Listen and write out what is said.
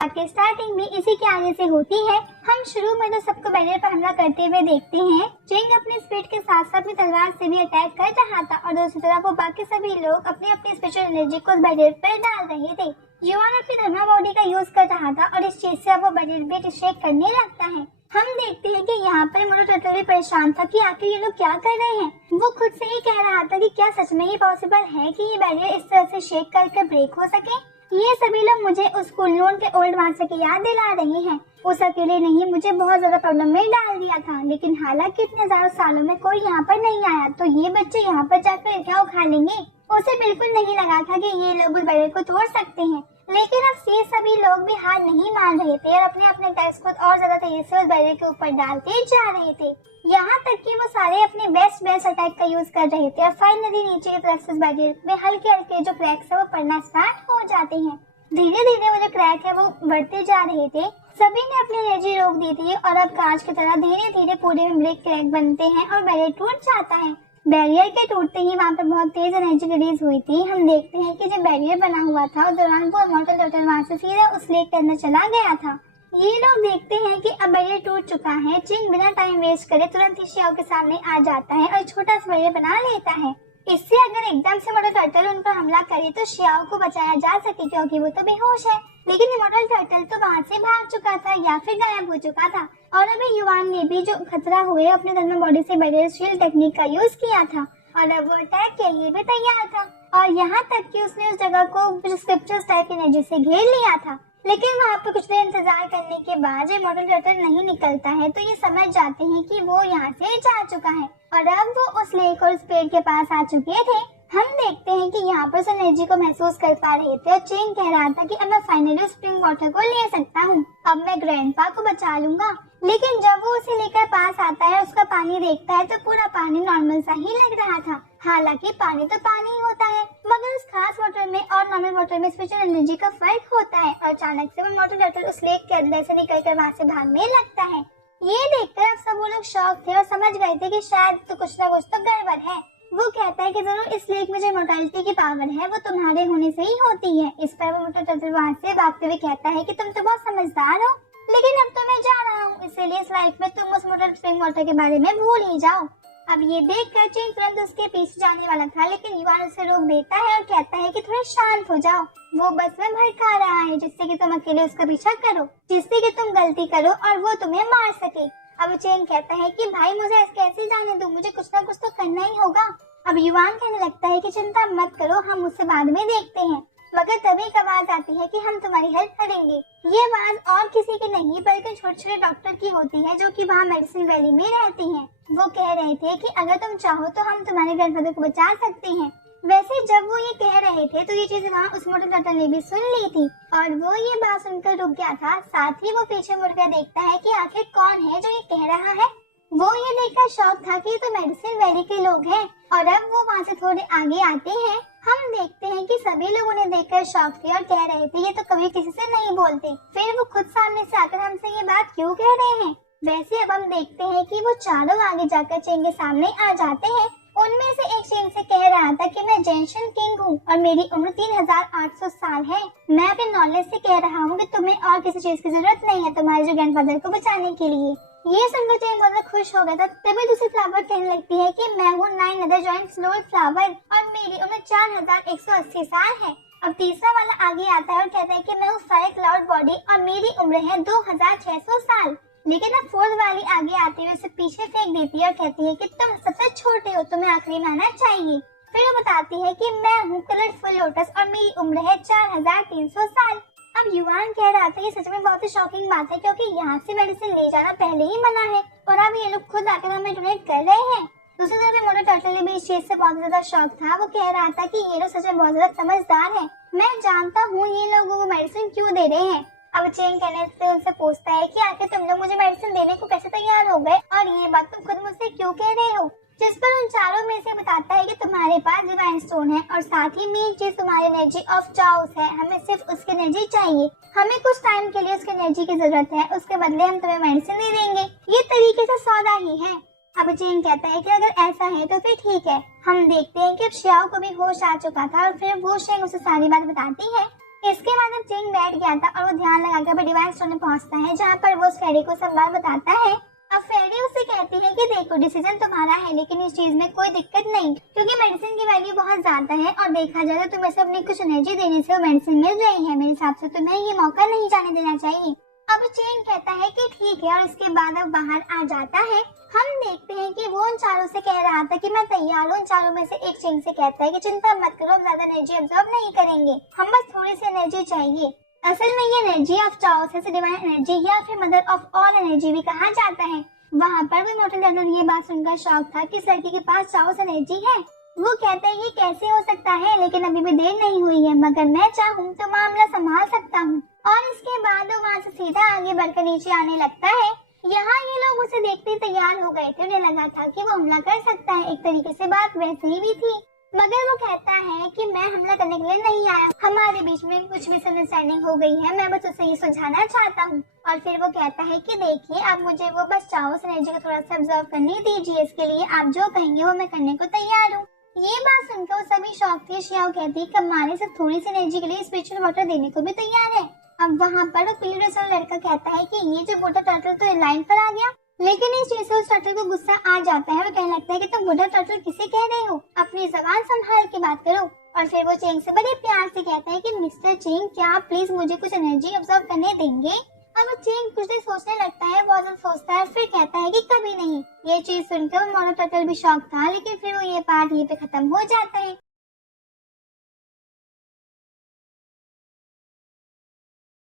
की स्टार्टिंग भी इसी के आगे से होती है। हम शुरू में तो सबको बैरियर पर हमला करते हुए देखते हैं। चिंग अपनी स्पीड के साथ साथ अपनी तलवार से भी अटैक कर रहा था और दूसरी तरफ वो बाकी सभी लोग अपनी अपनी स्पेशल एनर्जी को उस बैरियर पर डाल रहे थे। युवान अपनी थर्मा बॉडी का यूज कर रहा था और इस चीज से अब वो बैरियर भी डिस्ट्रैक्ट करने लगता है। हम देखते हैं कि यहाँ पर मोटू टर्टल भी परेशान था कि आखिर ये लोग क्या कर रहे हैं। वो खुद से ही कह रहा था कि क्या सच में ही पॉसिबल है कि ये बैरियर इस तरह से शेक करके ब्रेक हो सके। ये सभी लोग मुझे उस कुल्लून के ओल्ड मास्टर की याद दिला रहे हैं। उस अकेले नहीं मुझे बहुत ज्यादा प्रॉब्लम में डाल दिया था, लेकिन हालांकि इतने ज्यादा सालों में कोई यहाँ पर नहीं आया तो ये बच्चे यहाँ पर जाकर क्या उखा लेंगे। उसे बिल्कुल नहीं लगा था कि ये लोग उस बैरियर को तोड़ सकते हैं, लेकिन अब से सभी लोग भी हार नहीं मान रहे थे और अपने अपने टैक्स को और ज्यादा तेजी से उस बैरियर के ऊपर डालते जा रहे थे। यहाँ तक कि वो सारे अपने बेस्ट अटैक का यूज कर रहे थे और फाइनली नीचे की तरफ से बैरियर में हल्के हल्के जो क्रैक्स है वो पड़ना स्टार्ट हो जाते हैं। धीरे धीरे वो जो क्रैक है वो बढ़ते जा रहे थे। सभी ने अपनी एनर्जी रोक दी थी और अब कांच की तरह धीरे धीरे पूरे में ब्रेक क्रैक बनते हैं और बैरियर टूट जाता है। बैरियर के टूटते ही वहाँ पर बहुत तेज एनर्जी रिलीज हुई थी। हम देखते हैं कि जब बैरियर बना हुआ था उस दौरान वो इमॉर्टल टर्टल वहाँ से सीधा उस लेक के अंदर चला गया था। ये लोग देखते हैं कि अब बैरियर टूट चुका है। चिंग बिना टाइम वेस्ट करे तुरंत ही शियाओ के सामने आ जाता है और छोटा सा बैरियर बना लेता है। इससे अगर एकदम से इमॉर्टल टर्टल उन पर हमला करे तो शियाओ को बचाया जा सके, क्योंकि वो तो बेहोश है। लेकिन इमॉर्टल टर्टल तो वहाँ से भाग चुका था या फिर गायब हो चुका था और अभी युवान ने भी जो खतरा हुए अपने धर्म बॉडी से बैरियर शील्ड टेक्निक का यूज किया था और अब वो अटैक के लिए भी तैयार था। और यहाँ तक कि उसने उस जगह को स्क्रिप्चर्स टाइप एनर्जी से घेर लिया था। लेकिन वहाँ पे कुछ देर इंतजार करने के बाद जब इमॉर्टल टर्टल नहीं निकलता है तो ये समझ जाते हैं कि वो यहाँ से जा चुका है और अब वो उस लेक और उस पेड़ के पास आ चुके थे। हम देखते हैं कि यहाँ पर उस एनर्जी को महसूस कर पा रहे थे और चिंग कह रहा था कि अब मैं फाइनली स्प्रिंग वाटर को ले सकता हूँ, अब मैं ग्रैंडपा को बचा लूंगा। लेकिन जब वो उसे लेकर पास आता है उसका पानी देखता है तो पूरा पानी नॉर्मल सा ही लग रहा था। हालांकि पानी तो पानी ही होता है, मगर उस खास वाटर में और नॉर्मल वाटर में स्पेशल एनर्जी का फर्क होता है और अचानक से वो इमॉर्टल टर्टल उस लेक के अंदर से निकलकर वहाँ से भागने लगता है। ये देखकर अब सब वो लोग शॉक थे और समझ गए थे कि शायद तो कुछ ना कुछ तो गड़बड़ है। वो कहता है कि जरूर इस लेक में जो इमॉर्टैलिटी की पावर है वो तुम्हारे होने से ही होती है। इस पर वो इमॉर्टल टर्टल वहाँ से भागते हुए कहता है कि तुम तो बहुत समझदार हो, लेकिन अब तो मैं जा रहा हूँ, इसीलिए इस लाइफ में तुम उस इमॉर्टल स्प्रिंग वाटर के बारे में भूल ही जाओ। अब ये देखकर चिंग तुरंत उसके पीछे जाने वाला था, लेकिन युवान उसे रोक देता है और कहता है कि थोड़ा शांत हो जाओ, वो बस में भड़का रहा है जिससे कि तुम अकेले उसका पीछा करो, जिससे कि तुम गलती करो और वो तुम्हें मार सके। अब चिंग कहता है कि भाई मुझे कैसे जाने दो, मुझे कुछ ना कुछ तो करना ही होगा। अब युवान कहने लगता है कि चिंता मत करो, हम उससे बाद में देखते हैं। मगर तभी एक आवाज आती है कि हम तुम्हारी हेल्प करेंगे। ये आवाज और किसी की नहीं बल्कि छोटे छोटे डॉक्टर की होती है जो कि वहाँ मेडिसिन वैली में रहती हैं। वो कह रहे थे कि अगर तुम चाहो तो हम तुम्हारे ग्रैंडफादर को बचा सकते हैं। वैसे जब वो ये कह रहे थे तो ये चीज वहाँ उस इमॉर्टल टर्टल ने भी सुन ली थी और वो ये बात सुनकर रुक गया था। साथ ही वो पीछे मुड़कर देखता है कि आखिर कौन है जो ये कह रहा है। वो ये देखकर शौक था कि तो मेडिसिन वैली के लोग हैं और अब वो वहाँ से थोड़े आगे आते हैं। हम देखते हैं कि सभी लोग उन्हें देखकर शॉक थे और कह रहे थे ये तो कभी किसी से नहीं बोलते, फिर वो खुद सामने से आकर हमसे ये बात क्यों कह रहे हैं। वैसे अब हम देखते हैं कि वो चारों आगे जाकर चिंग के सामने आ जाते हैं। उनमें से एक चिंग से कह रहा था कि मैं जेंशन किंग हूँ और मेरी उम्र 3800 साल है। मैं अपने नॉलेज से कह रहा हूँ कि तुम्हें और किसी चीज की जरूरत नहीं है तुम्हारे जो ग्रैंडफादर को बचाने के लिए। ये सुनकर चिंग बहुत खुश हो गया था। तभी दूसरी फ्लावर कहने लगती है कि मैं हूँ 9 अदर जॉइंट स्लोल फ्लावर और मेरी उम्र 4180 साल है। अब तीसरा वाला आगे आता है और कहता है कि मैं हूँ फायर क्लाउड बॉडी और मेरी उम्र है 2600 साल। लेकिन अब फोर्थ वाली आगे आते हुए उसे पीछे फेंक देती है और कहती है कि तुम सबसे छोटे हो, तुम्हें आखिरी में आना चाहिए। फिर वो बताती है कि मैं हूँ कलरफुल लोटस और मेरी उम्र है 4300 साल। अब युवान कह रहा था ये सच में बहुत ही शॉकिंग बात है, क्योंकि यहाँ से मेडिसिन ले जाना पहले ही मना है और अब ये लोग खुद आकर हमें डोनेट कर रहे हैं। दूसरी तरफ इमॉर्टल टर्टल ने भी इस चीज से बहुत ज्यादा शौक था। वो कह रहा था कि ये लोग सच में बहुत ज्यादा समझदार है, मैं जानता हूँ ये लोग वो मेडिसिन क्यों दे रहे हैं। अब चिंग कहने से उनसे पूछता है कि आखिर तुम लोग मुझे मेडिसिन देने को कैसे तैयार हो गए और ये बात तुम खुद मुझसे क्यों कह रहे हो। जिस पर उन चारों में से बताता है कि तुम्हारे पास डिवाइन स्टोन है और साथ ही मेन चीज तुम्हारी एनर्जी ऑफ चाओस है, हमें सिर्फ उसकी एनर्जी चाहिए, हमें कुछ टाइम के लिए उसकी एनर्जी की जरूरत है, उसके बदले हम तुम्हें मेडिसिन दे देंगे। ये तरीके से सौदा ही है। अब चिंग कहता है कि अगर ऐसा है तो फिर ठीक है। हम देखते हैं कि अब शियाओ को भी होश आ चुका था और फिर वो शिंग उसे सारी बात बताती है। इसके बाद अब चेंग बैठ गया था और वो ध्यान लगाकर डिवाइन स्टोर में पहुंचता है, जहाँ पर वो उस फेरी को सब बात बताता है। अब फेरी उससे कहती है कि देखो डिसीजन तुम्हारा है, लेकिन इस चीज में कोई दिक्कत नहीं, क्योंकि मेडिसिन की वैल्यू बहुत ज्यादा है और देखा जाए तो तुम्हें से अपनी कुछ एनर्जी देने से वो मेडिसिन मिल रही है। मेरे हिसाब से तुम्हें ये मौका नहीं जाने देना चाहिए। अब चेंग कहता है कि ठीक है और उसके बाद अब बाहर आ जाता है। हम देखते हैं कि वो उन चारों से कह रहा था कि मैं तैयार हूँ। उन चारों में से एक चेंग से कहता है कि चिंता मत करो, हम ज्यादा एनर्जी अब्सॉर्ब नहीं करेंगे, हम बस थोड़ी सी एनर्जी चाहिए। असल में ये एनर्जी ऑफ चाओस है, डिवाइन एनर्जी या फिर मदर ऑफ ऑल एनर्जी भी कहा जाता है। वहाँ पर भी मोटल टर्टल ये बात सुनकर शॉक था कि इस लड़की के पास चाओस एनर्जी है। वो कहता है ये कैसे हो सकता है, लेकिन अभी भी देर नहीं हुई है, मगर मैं चाहूँ तो मामला संभाल सकता हूँ। और इसके बाद वो वहाँ से सीधा आगे बढ़कर नीचे आने लगता है। यहाँ ये लोग उसे देखते ही तैयार हो गए थे, उन्हें लगा था कि वो हमला कर सकता है। एक तरीके से बात वैसे ही भी थी, मगर वो कहता है कि मैं हमला करने के लिए नहीं आया, हमारे बीच में कुछ मिसअंडरस्टैंडिंग हो गई है, मैं बस उसे ये सुलझाना चाहता हूँ। और फिर वो कहता है कि देखिए अब मुझे वो बस चाओस एनर्जी को थोड़ा सा ऑब्जर्व करने दीजिए, इसके लिए आप जो कहेंगे वो मैं करने को तैयार हूँ। ये बात सुनकर वो सभी शौक थी। शियाओ कहती कमाने से थोड़ी सी एनर्जी के लिए स्पिरिचुअल वाटर देने को भी तैयार है। अब वहाँ पर वो पीली ड्रेस वाला लड़का कहता है कि ये जो बूढ़ा टर्टल तो लाइन पर आ गया, लेकिन इस चीज से उस टर्टल को गुस्सा आ जाता है। वो कहने लगता है कि तुम बूढ़ा टर्टल किसे कह रहे हो, अपनी जबान संभाल के बात करो। और फिर वो चेंग से बड़े प्यार से कहता है कि मिस्टर चेंग क्या आप प्लीज मुझे कुछ एनर्जी ऑब्जर्व करने देंगे। अब वो चेंग कुछ देर सोचने लगता है, बहुत ज्यादा सोचता है, फिर कहता है कि कभी नहीं। ये चीज सुनकर मोनो टर्टल भी शॉक था, लेकिन फिर वो ये पार्ट ये पे खत्म हो जाता है।